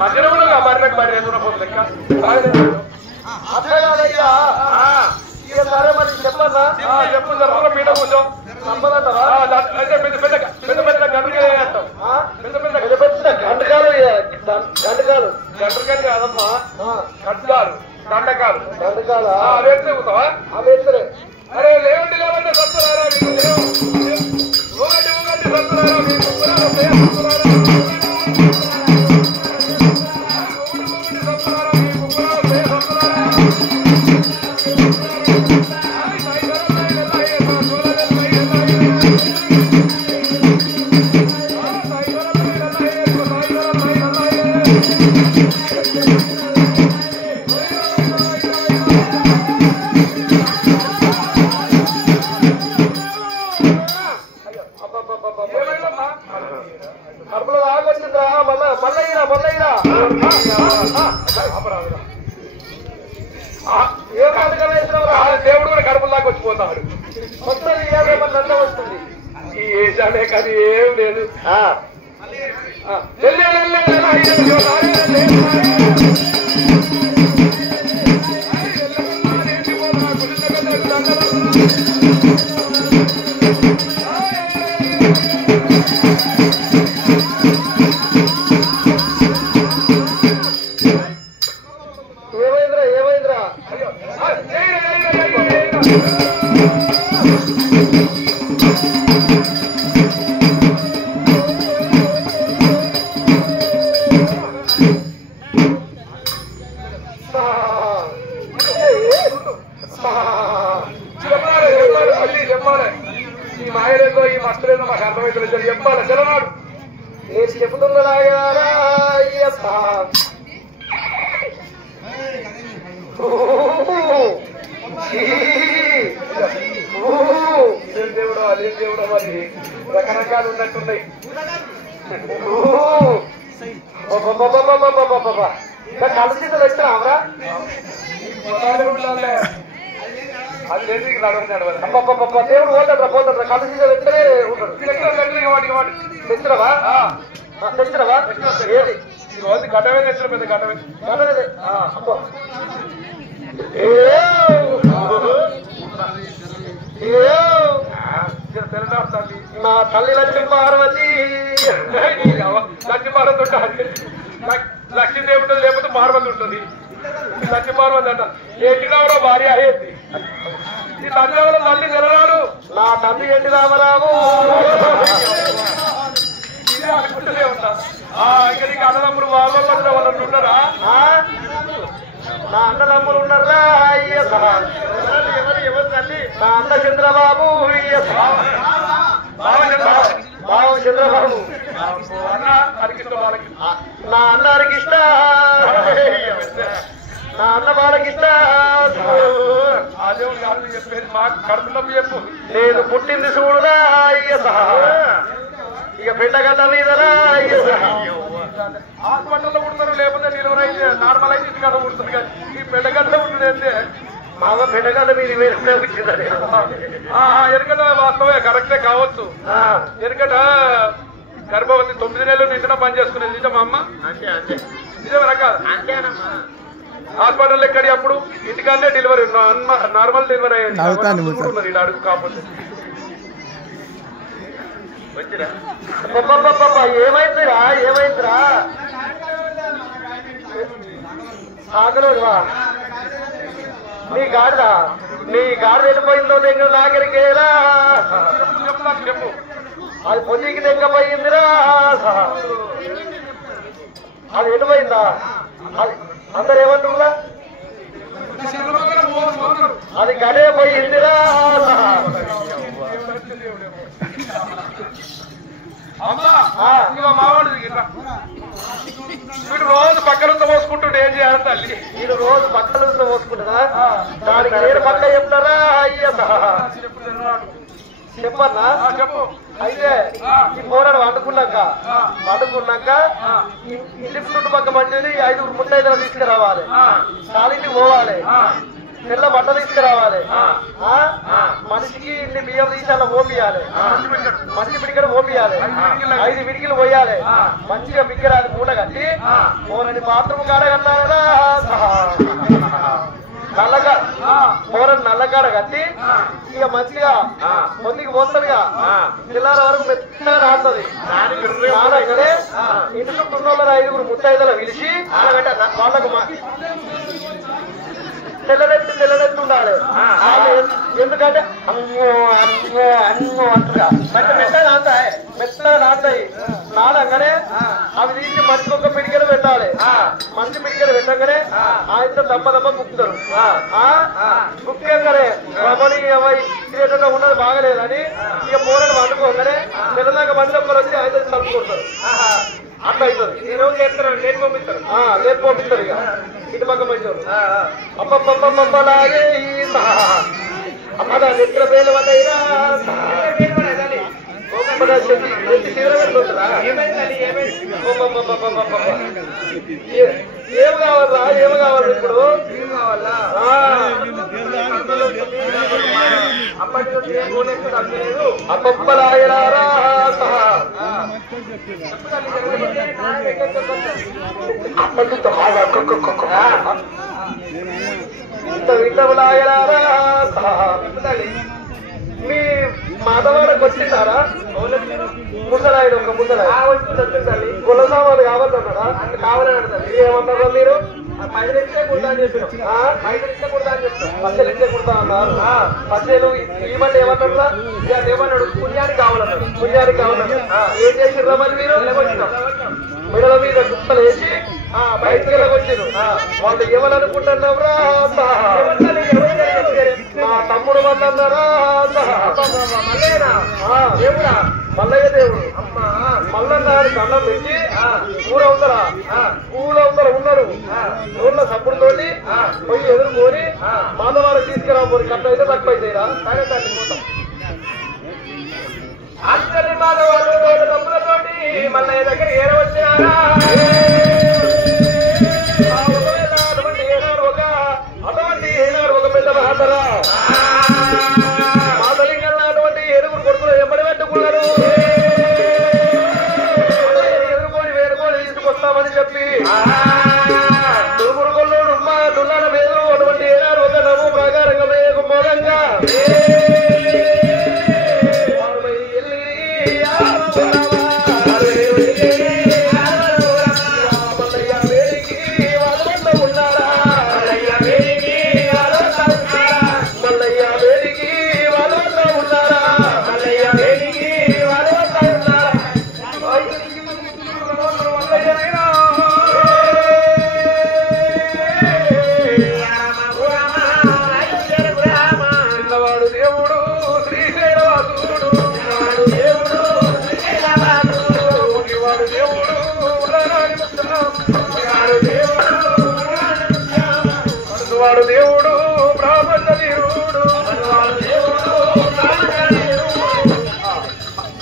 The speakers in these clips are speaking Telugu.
మధ్యలో మర్రకు మరి ఎదురపోతుంది లెక్క అట్లా ఇక సరే మరి చెప్పన్నా చెప్పు జరుగుతున్న మీద కూర్చో నమ్మదంటావా అయితే పెద్ద పెద్ద పెద్ద పెద్ద గంటకే అంటాం పెద్ద పెద్ద పెద్ద పెద్ద గంటకాలు గంటకాలు గంటకాలు కాదమ్మా గడ్డాలు దండకాలు గంటకాలు అవి ఎత్తే పోతావా అవి ఎత్తలే అరే లేవండి లేవండి సత్తురారా ఊగండి ఊగండి సత్తురారా మీ కడుపులో ఆగొచ్చిందిరా మల్లయ్యరా మల్లయ్యరా ఏ గంటకాలు వేసినవరా దేవుడు కూడా కడుపుల దాకా వచ్చిపోతాడు మొత్తం ఏమన్నా దండ వస్తుంది ఈ ఏసానే కానీ ఏం లేదు ఏమైందిరా ఏమైందిరా చెప్పాలి ఈ మాయలేదో ఈ మస్తులేదో మాకు అర్థమైతే చెప్పాలి తెలనాడు నేను చెబుతున్నలాగా ఇదేం దేవుడు అదేం దేవుడు మరి రకరకాలు ఉన్నట్టున్నాయి కలిసి వచ్చినావరా అది లేదు నడవదు దేవుడు పోతాడు పోతాడు కలిసి వెళ్తేనే ఉంటాడు వాటికి వాటి తెచ్చినవా తెచ్చినవా ఏది ఈ రోజు గడ్డమే తెచ్చిన పెద్ద గడ్డమే కలదే నా తల్లి లక్ష్మీ పార్వతి లక్ష్మీ పార్వతి ఉంటుంది లక్ష్మీదేవి ఉంటుంది లేకపోతే పార్వతి ఉంటుంది లక్ష్మీ పార్వతి అంట ఎట్టినవరో భార్య అయ్యేది ఈ తండ్రి తల్లి నిలరాడు నా తండ్రి ఎట్టి రామరాము ఇదే అనుకుంటూనే ఉంటా ఇక నీకు అన్నదమ్ముడు వాళ్ళ వాళ్ళని ఉన్నారా నా అన్నదమ్ములు ఉన్నారా అయ్య ఎవరు తల్లి నా అన్న చంద్రబాబు బాబు చంద్రబాబు అన్న హరికృష్ణ వాళ్ళకి నా అన్న హరికృష్ణ నా అన్న బాలకృష్ణ ఆ దేవుడు కాదు చెప్పేది మాకు కడుపునొప్పి చెప్పు నేను పుట్టింది చూడురా అయ్య ఇక బిడ్డగడ్డ మీదరా అయ్య హాస్పిటల్లో పుడతారు లేకపోతే నిలవరైతే నార్మల్ అయితే ఇంటికాడ పుడుతుంది కానీ ఈ బిడ్డగడ్డలో ఉంటుంది అంటే మాగా బిడ్డగడ్డ మీద వేరే వచ్చిందని ఎనకట వాస్తవే కరెక్టే కావచ్చు ఎనకట గర్భవతి 9 నెలలు నిజన పని చేసుకునేది నిజమా అమ్మ నిజమే రకాలు హాస్పిటల్ ఎక్కడి అప్పుడు ఇంటికాన్నే డెలివరీ నార్మల్ డెలివరీ అయ్యేది ఇలా అడుగు కాకపోతే ఏమైందిరా ఏమైందిరా ఆగలేదురా నీ గాడిదా వెళ్ళిపోయిందో దగ్గర నాగరికేరా చెప్పు నాకు చెప్పు అది పొద్దుకి తెగ్గపోయిందిరా అది వెళ్ళిపోయిందా అది అందరు ఏమంటున్నా అది గడే పోయిందిరా అమ్మా మావాడు వీడు రోజు పక్కనంతా పోసుకుంటుంటే ఏం చేయాలి తల్లి వీడు రోజు పక్కల పోసుకుంటారా దానికి నేను పక్క చెప్తారా అయ్య చెప్పన్నా చెప్పు అయితే ఈ పోరాడు వండుకున్నాక ఇంటి చుట్టుపక్క మంచిది 5 ముత్తైదులు తీసుకురావాలి కాలింటికి పోవాలి తెల్ల బట్ట తీసుకురావాలి మనిషికి ఇన్ని బియ్యం తీసి అలా మోపియాలి మంచి పిడికలు మోపియాలి 5 విడికిలు పోయాలి మంచిగా బిగ్గరాలి మూట కట్టి మోరని బాత్రూమ్ కాడ కట్టాలా మోరని నల్లకాడ కట్టి ఇక మంచిగా పొందికి పోతుందిగా పిల్లల వరకు మెత్తగా నాడుతుంది నాడగానే ఇంటి చుట్టూ ఉన్న 5 ముత్తైదులు పిలిచి వాళ్ళకు తెల్లనెత్తు ఉండాలి ఎందుకంటే అమ్మో అమ్మో అమ్మో అంటుగా మెత్తగా నాటుతాయి నాడంగానే అవి తీసి మంచి ఒక పిడికలు పెట్టాలి మంచి పిడికలు పెట్టగానే ఆయన దెబ్బ కుక్కుతారు కుక్కంగానే రమణి ఏదైనా ఉన్నది బాగలేదని ఇక మూలని వండుకోగానే తెల్లదాకా మంది ఒక్కరు వచ్చి ఆయన కలుపుకుంటారు అట్లా అవుతుంది లేపు పంపిస్తారు ఇక ఇటు పక్క మంచి అబ్బబ్బబ్బలాగే అమ్మదా నిద్ర పేలు వదైనా ఏం కావాలా ఏం కావాలి ఇప్పుడు అబ్బబ్బలాయరారా మీ మాధవాడకు వచ్చిందారా ముసలాయన ఒక ముసలాయి గుల్ల సామాన్లు కావాలన్నాడా కావాలన్నాడు ఏమన్నారా మీరు 10 నిమిషాలు కుడతా అని చెప్పిన 5 నిమిషాలు కుడతా అని చెప్పిన 10 నిమిషాలు కుడతా అన్నారు 10 ఇవ్వండి ఏమన్నారా ఏమన్నాడు పుణ్యానికి కావాలన్నాడు ఏం చేసిర్రా మరి మీరు మెడల మీద గుట్టలు వేసి బయటకు వెళ్ళకొచ్చారు వాళ్ళు ఏమనుకుంటున్నారా మా తమ్ముడు వాళ్ళు అన్నారా దేవుడా మల్లయ్య దేవుడు మల్లన్న దండం పెట్టి ఊరవుతారా ఉన్నాడు ఊర్లో సప్పుడుతోటి పోయి ఎదుర్కొని మాధవారు తీసుకురా పోయి కట్ట అయితే తక్కువ అవుతాయిరా సరే తల్లి పోతాం ఆశ్చర్య మాధవారు డబ్బులతోటి మల్లయ్య దగ్గర ఏరవచ్చినారా అటువంటి ఏనాడు ఒక పెద్ద మహాతరా మాధలింగల్లా అటువంటి ఏడుగురు కొడుకులు ఎంబడి పెట్టుకున్నారు వేరుకొని తీసుకొస్తామని చెప్పి దుర్గురు కొల్లోడు దుల్లాడ వేరు అటువంటి ఏనాడు ఒక నవ్వు ప్రకారంగా వేయకు మోగంగా వాడు దేవుడు బ్రాహ్మణ వీరుడు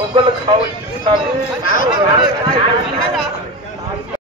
ఒక్కళ్ళు కావచ్చు